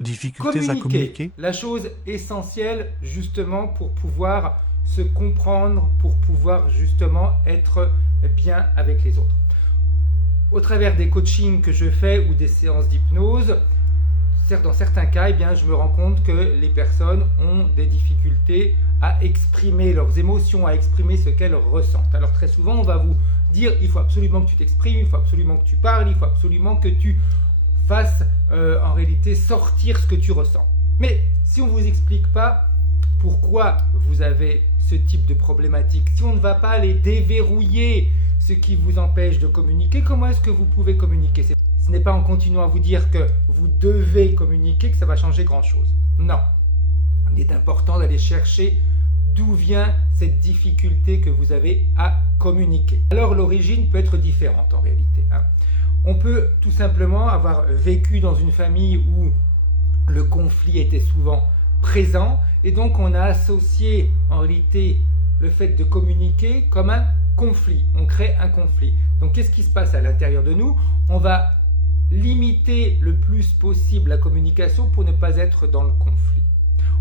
Difficultés à communiquer? La chose essentielle justement pour pouvoir se comprendre, pour pouvoir justement être bien avec les autres. Au travers des coachings que je fais ou des séances d'hypnose, dans certains cas, je me rends compte que les personnes ont des difficultés à exprimer leurs émotions, à exprimer ce qu'elles ressentent. Alors très souvent, on va vous dire, il faut absolument que tu t'exprimes, il faut absolument que tu parles, il faut absolument que tu fasses en réalité sortir ce que tu ressens. Mais si on ne vous explique pas pourquoi vous avez ce type de problématique, si on ne va pas les déverrouiller, ce qui vous empêche de communiquer, comment est-ce que vous pouvez communiquer? Ce n'est pas en continuant à vous dire que vous devez communiquer que ça va changer grand-chose. Non. Il est important d'aller chercher d'où vient cette difficulté que vous avez à communiquer. Alors l'origine peut être différente en réalité. On peut tout simplement avoir vécu dans une famille où le conflit était souvent présent et donc on a associé en réalité le fait de communiquer comme un conflit. On crée un conflit. Donc qu'est-ce qui se passe à l'intérieur de nous? On va limiter le plus possible la communication pour ne pas être dans le conflit.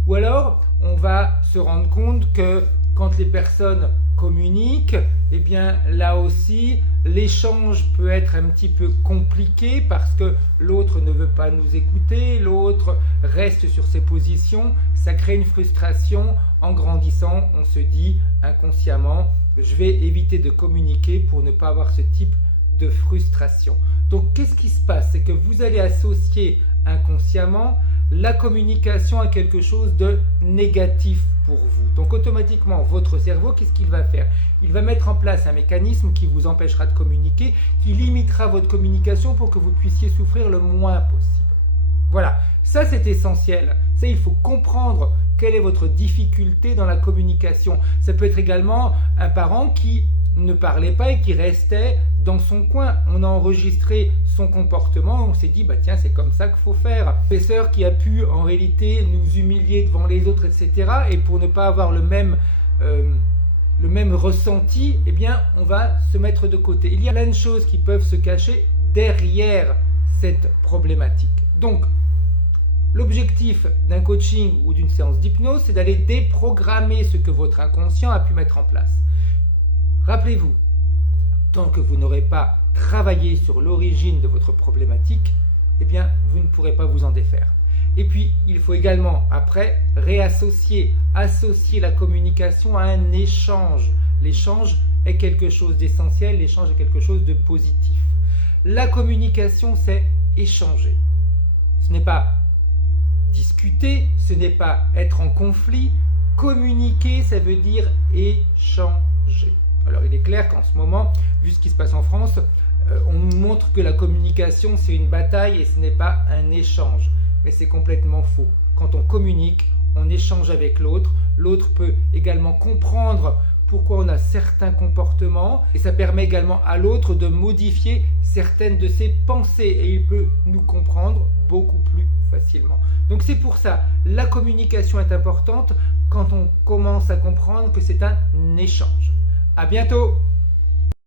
Ou alors, on va se rendre compte que quand les personnes communiquent, là aussi, l'échange peut être un petit peu compliqué parce que l'autre ne veut pas nous écouter, l'autre reste sur ses positions, ça crée une frustration. En grandissant, on se dit inconsciemment, je vais éviter de communiquer pour ne pas avoir ce type de frustration. Donc qu'est-ce qui se passe? C'est que vous allez associer inconsciemment la communication à quelque chose de négatif pour vous. Donc automatiquement, votre cerveau, qu'est-ce qu'il va faire? Il va mettre en place un mécanisme qui vous empêchera de communiquer, qui limitera votre communication pour que vous puissiez souffrir le moins possible. Voilà, ça c'est essentiel. Ça, il faut comprendre quelle est votre difficulté dans la communication. Ça peut être également un parent qui ne parlait pas et qui restait dans son coin. On a enregistré son comportement, on s'est dit tiens, c'est comme ça qu'il faut faire. Un professeur qui a pu en réalité nous humilier devant les autres, etc. Et pour ne pas avoir le même ressenti, on va se mettre de côté. Il y a plein de choses qui peuvent se cacher derrière cette problématique. Donc, l'objectif d'un coaching ou d'une séance d'hypnose, c'est d'aller déprogrammer ce que votre inconscient a pu mettre en place. Rappelez-vous, tant que vous n'aurez pas travaillé sur l'origine de votre problématique, vous ne pourrez pas vous en défaire. Et puis, il faut également, après, associer la communication à un échange. L'échange est quelque chose d'essentiel, l'échange est quelque chose de positif. La communication, c'est échanger. Ce n'est pas discuter, ce n'est pas être en conflit. Communiquer, ça veut dire échanger. Alors il est clair qu'en ce moment, vu ce qui se passe en France, on nous montre que la communication c'est une bataille et ce n'est pas un échange. Mais c'est complètement faux. Quand on communique, on échange avec l'autre. L'autre peut également comprendre pourquoi on a certains comportements et ça permet également à l'autre de modifier certaines de ses pensées et il peut nous comprendre beaucoup plus facilement. Donc c'est pour ça, la communication est importante quand on commence à comprendre que c'est un échange. À bientôt!